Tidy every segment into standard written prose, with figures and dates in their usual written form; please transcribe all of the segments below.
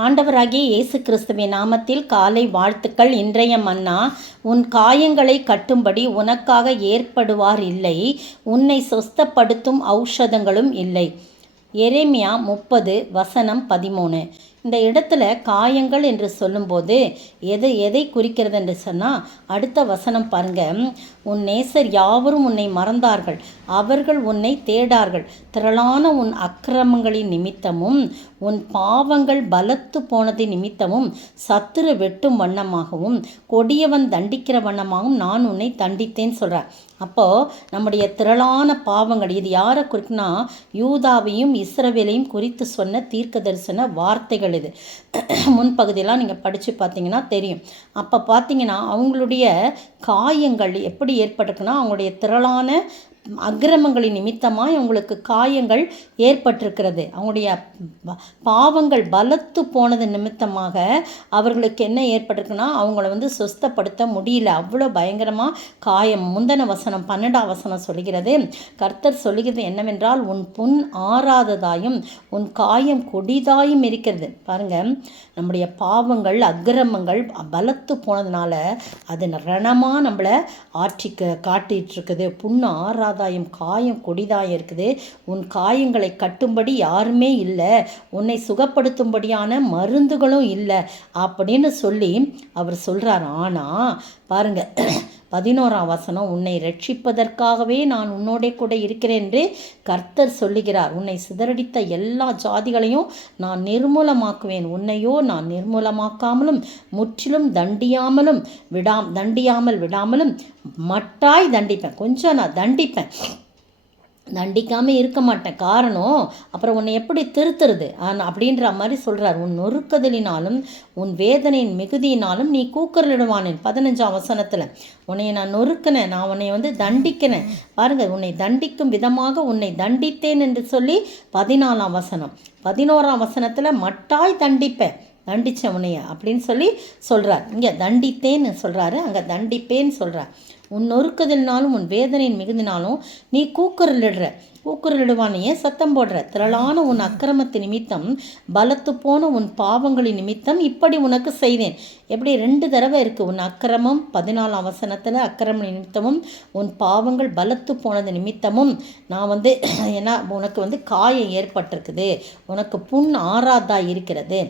ஆண்டவராகிய இயேசு கிறிஸ்துவின் நாமத்தில் காலை வாழ்த்துக்கள். இன்றைய மன்னா, உன் காயங்களை கட்டும்படி உனக்காக ஏற்படுவார் இல்லை, உன்னை சொஸ்தப்படுத்தும் ஔஷதங்களும் இல்லை. எரேமியா 30:13. இந்த இடத்துல காயங்கள் என்று சொல்லும்போது எதை குறிக்கிறது என்று சொன்னால், அடுத்த வசனம் பாருங்க. உன் நேசர் யாவரும் உன்னை மறந்தார்கள், அவர்கள் உன்னை தேடார்கள். திரளான உன் அக்கிரமங்களின் நிமித்தமும் உன் பாவங்கள் பலத்து போனதின் நிமித்தமும் சத்துரு வெட்டும் வண்ணமாகவும் கொடியவன் தண்டிக்கிற வண்ணமாகவும் நான் உன்னை தண்டித்தேன்னு சொல்கிறேன். அப்போது நம்முடைய திரளான பாவங்கள், இது யாரை குறிக்குன்னா யூதாவையும் இஸ்ரவேலையும் குறித்து சொன்ன தீர்க்க தரிசன வார்த்தைகள். இது முன்பகுதியெல்லாம் நீங்கள் படித்து பார்த்தீங்கன்னா தெரியும். அப்போ பார்த்தீங்கன்னா அவங்களுடைய காயங்கள் எப்படி ஏற்பட்டிருக்குன்னா, அவங்களுடைய திரளான அக்கிரமங்களின் நிமித்தமாக அவங்களுக்கு காயங்கள் ஏற்பட்டிருக்கிறது. அவங்களுடைய பாவங்கள் பலத்து போனது நிமித்தமாக அவர்களுக்கு என்ன ஏற்பட்டிருக்குன்னா, அவங்கள சொஸ்தப்படுத்த முடியல. அவ்வளோ பயங்கரமாக காயம். முந்தின வசனம் 12ஆம் வசனம் சொல்கிறது, கர்த்தர் சொல்லுகிறது என்னவென்றால், உன் புண் ஆறாததாயும் உன் காயம் கொடிதாயும் இருக்கிறது. பாருங்கள், நம்முடைய பாவங்கள் அக்கிரமங்கள் பலத்து போனதுனால அது ரணமாக நம்மளை காட்டிகிட்டு இருக்குது. புண்ணு ஆறாதாயும் காயம் கொடிதாயும் இருக்குது. உன் காயங்களை கட்டும்படி யாருமே இல்லை, உன்னை சுகப்படுத்தும்படியான மருந்துகளும் இல்லை அப்படின்னு சொல்லி அவர் சொல்கிறார். ஆனால் பாருங்கள், 11ஆம் வசனம், உன்னை ரட்சிப்பதற்காகவே நான் உன்னோட கூட இருக்கிறேன் என்று கர்த்தர் சொல்லுகிறார். உன்னை சிதறடித்த எல்லா ஜாதிகளையும் நான் நிர்மூலமாக்குவேன், உன்னையோ நான் நிர்மூலமாக்காமலும் முற்றிலும் தண்டியாமல் விடாமலும் மட்டாய் தண்டிப்பேன். கொஞ்சம் நான் தண்டிக்காமல் இருக்க மாட்டேன். காரணம், அப்புறம் உன்னை எப்படி திருத்துறது அப்படின்ற மாதிரி சொல்கிறார். உன் நொறுக்குதலினாலும் உன் வேதனையின் மிகுதியினாலும் நீ கூக்குரலிடுவானேன். 15ஆம் வசனத்தில் உன்னை நான் நொறுக்கினேன், நான் உன்னை தண்டிக்கினேன். பாருங்கள், உன்னை தண்டிக்கும் விதமாக உன்னை தண்டித்தேன் என்று சொல்லி 14ஆம் வசனம். 11ஆம் வசனத்தில் மட்டாய் தண்டித்தேன் உன்னைய அப்படின்னு சொல்லி சொல்கிறார். இங்கே தண்டித்தேன்னு சொல்கிறாரு, அங்கே தண்டிப்பேன்னு சொல்கிறார். உன் நொறுக்குதலினாலும் உன் வேதனையின் மிகுதினாலும் நீ கூக்குரலிடுவானையே சத்தம் போடுற. திரளான உன் அக்கிரமத்து நிமித்தம் பலத்து போன உன் பாவங்களின் நிமித்தம் இப்படி உனக்கு செய்தேன். எப்படி 2 தடவை இருக்குது. உன் அக்கிரமம் 14ஆம் வசனத்தில் அக்கிரம நிமித்தமும் உன் பாவங்கள் பலத்து போனது நிமித்தமும் நான் ஏன்னா உனக்கு காயம் ஏற்பட்டிருக்குது, உனக்கு புண் ஆறாதா இருக்கிறது.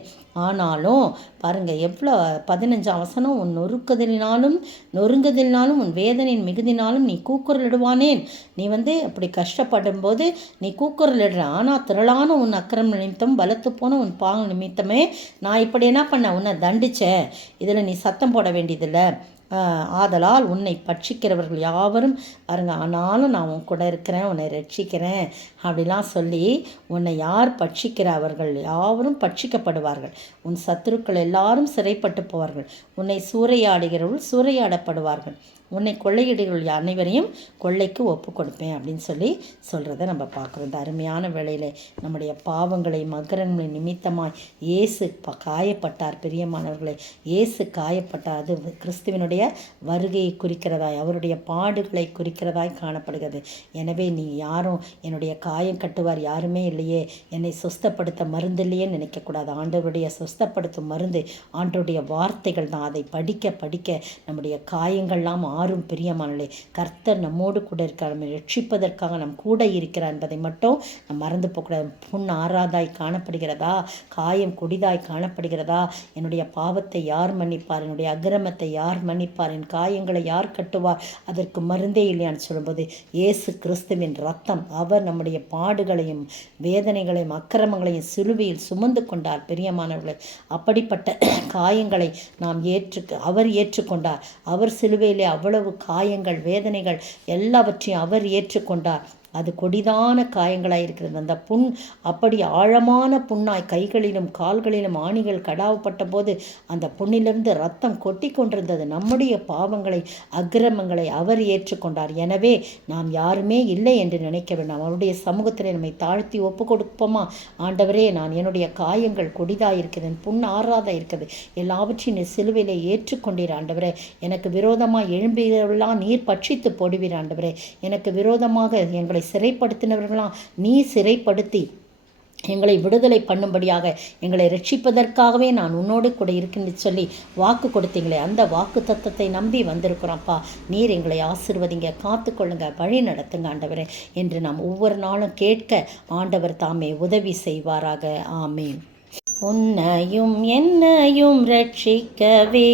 ஆனாலும் பாருங்கள் எவ்வளோ 15ஆம் வசனம், உன் நொறுங்குதலினாலும் உன் வேதனையின் மிகுதினாலும் நீ கூக்குரலிடுவானேன். நீ அப்படி கஷ்டப்படும்போது நீ கூக்குரலிடுற. ஆனால் திரளான உன் அக்கிரம நிமித்தம் பலத்து போன உன் பாவ நிமித்தமே நான் இப்படி என்ன பண்ண உன்னை தண்டித்தேன். இதில் நீ சத்தம் போட வேண்டியதில்லை. ஆதலால் உன்னை பட்சிக்கிறவர்கள் யாவரும் பாருங்க, ஆனாலும் நான் உன் கூட இருக்கிறேன், உன்னை ரட்சிக்கிறேன் அப்படிலாம் சொல்லி உன்னை யார் பட்சிக்கிறவர்கள் யாவரும் பட்சிக்கப்படுவார்கள். உன் சத்துருக்கள் எல்லாரும் சிறைப்பட்டு போவார்கள். உன்னை சூறையாடுகிறவர்கள் சூறையாடப்படுவார்கள். உன்னை கொள்ளையிடுகிறவர்கள் அனைவரையும் கொள்ளைக்கு ஒப்பு கொடுப்பேன் அப்படின்னு சொல்லி சொல்கிறத நம்ம பார்க்குறோம். இந்த அருமையான வேளையில் நம்முடைய பாவங்களை மகரங்களின் நிமித்தமாய் இயேசு காயப்பட்டார். பிரியமானவர்களை, இயேசு காயப்பட்டார். அது கிறிஸ்துவனுடைய வருகையை குறிக்கிறதாய், அவருடைய பாடுகளை குறிக்கிறதாய் காணப்படுகிறது. எனவே நீ யாரும் என்னுடைய காயம் கட்டுவார் யாருமே இல்லையே, என்னை சொஸ்தப்படுத்த மருந்து இல்லையேன்னு நினைக்கக்கூடாது. ஆண்டவருடைய சொஸ்தப்படுத்தும் மருந்து ஆண்டவருடைய வார்த்தைகள் தான். அதை படிக்க நம்முடைய காயங்கள்லாம் ஆறும். பிரியமானே, கர்த்தர் நம்மோடு கூட இருக்கிறார், நம்ம ரட்சிப்பதற்காக நம் கூட இருக்கிறார் என்பதை மட்டும் நம்ம மறந்து போகக்கூடாது. புண் ஆறாதாய் காணப்படுகிறதா, காயம் கொடிதாய் காணப்படுகிறதா, என்னுடைய பாவத்தை யார் மன்னிப்பார், என்னுடைய அக்கிரமத்தை யார் மன்னிப்பார், என் காயங்களை யார் கட்டுவார், அதற்கு மருந்தே இல்லையான்னு சொல்லும்போது இயேசு கிறிஸ்துவின் ரத்தம், அவர் நம்முடைய பாடுகளையும் வேதனைகளையும் அக்கிரமங்களையும் சிலுவையில் சுமந்து கொண்டார். பிரியமானவர்களை, அப்படிப்பட்ட காயங்களை அவர் ஏற்றுக்கொண்டார். அவர் சிலுவையிலே அவ்வளவு காயங்கள் வேதனைகள் எல்லாவற்றையும் அவர் ஏற்றுக்கொண்டார். அது கொடிதான காயங்களாக இருக்கிறது. அந்த புண் அப்படி ஆழமான புண்ணாய் கைகளிலும் கால்களிலும் ஆணிகள் கடாவப்பட்ட போது அந்த புண்ணிலிருந்து ரத்தம் கொட்டி கொண்டிருந்தது. நம்முடைய பாவங்களை அக்கிரமங்களை அவர் ஏற்றுக்கொண்டார். எனவே நாம் யாருமே இல்லை என்று நினைக்க வேண்டாம். அவருடைய சமூகத்தில் நம்மை தாழ்த்தி ஒப்பு கொடுப்போமா? ஆண்டவரே, நான் என்னுடைய காயங்கள் கொடிதாக இருக்குது, என் புண் ஆறாத இருக்குது, எல்லாவற்றையும் சிலுவையிலே ஏற்றுக்கொண்டீர். ஆண்டவரே, எனக்கு விரோதமாக எழும்பியவர்களாம் நீர் பட்சித்து போடுவீர். ஆண்டவரே, எனக்கு விரோதமாக எங்களை சிறைப்படுத்தினவர்களாம் நீ சிறைப்படுத்தி எங்களை விடுதலை பண்ணும்படியாக, எங்களை ரட்சிப்பதற்காகவே நான் உன்னோடு கூட இருக்குன்னு சொல்லி வாக்கு கொடுத்தீங்களே, அந்த வாக்கு தத்தத்தை நம்பி வந்திருக்கிறோம்ப்பா. நீர் எங்களை ஆசீர்வதிங்க, காத்துக்கொள்ளுங்க, வழி நடத்துங்க ஆண்டவரே என்று நாம் ஒவ்வொரு நாளும் கேட்க ஆண்டவர் தாமே உதவி செய்வாராக. ஆமீன். உன்னையும் என்னையும் ரட்சிக்கவே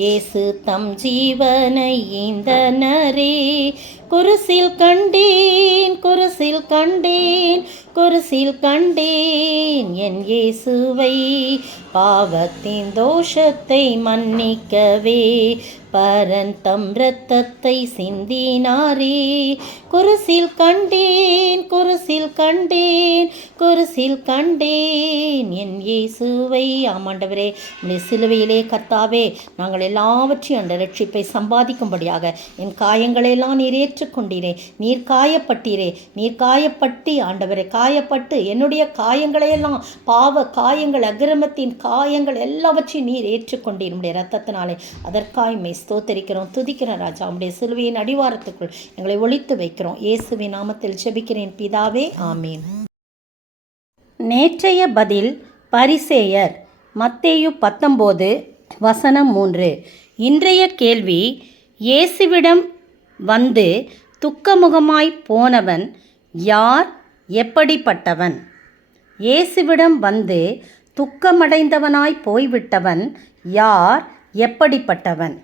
இயேசு தம் ஜீவனை ஈந்தனரே. குருசில் கண்டேன், குருசில் கண்டேன், குருசில் கண்டேன் என் இயேசுவை. பாவத்தின் தோஷத்தை மன்னிக்கவே பரந்தம் இரத்தத்தை சிந்தினாரே. குருசில் கண்டேன், குருசில் கண்டேன், குருசில் கண்டேன் என் இயேசுவை. ஆமாண்டவரே, உடைய சிலுவையிலே கர்த்தாவே நாங்கள் எல்லாவற்றையும் அந்த ரட்சிப்பை சம்பாதிக்கும்படியாக என் காயங்களெல்லாம் நீர் ஏற்றுக்கொண்டீரே. நீர் காயப்பட்டீரே, நீர் காயப்பட்டி ஆண்டவரே, காயப்பட்டு என்னுடைய காயங்களையெல்லாம், பாவ காயங்கள், அக்கிரமத்தின் காயங்கள் எல்லாவற்றையும் நீர் ஏற்றுக்கொண்டீர் உடைய ரத்தத்தினாலே. அதற்காய் மெய் ஸ்தோத்தரிக்கிறோம், துதிக்கிறோம் ராஜா. உடைய சிலுவையின் அடிவாரத்துக்குள் எங்களை ஒழித்து வைக்கிறோம். இயேசுவின் நாமத்தில் ஜெபிக்கிறேன் பிதாவே, ஆமீன். நேற்றைய பதில் பரிசேயர், மத்தேயு 19:3. இன்றைய கேள்வி, இயேசுவிடம் வந்து துக்கமுகமாய் போனவன் யார், எப்படிப்பட்டவன்? இயேசுவிடம் வந்து துக்கமடைந்தவனாய் போய்விட்டவன் யார், எப்படிப்பட்டவன்?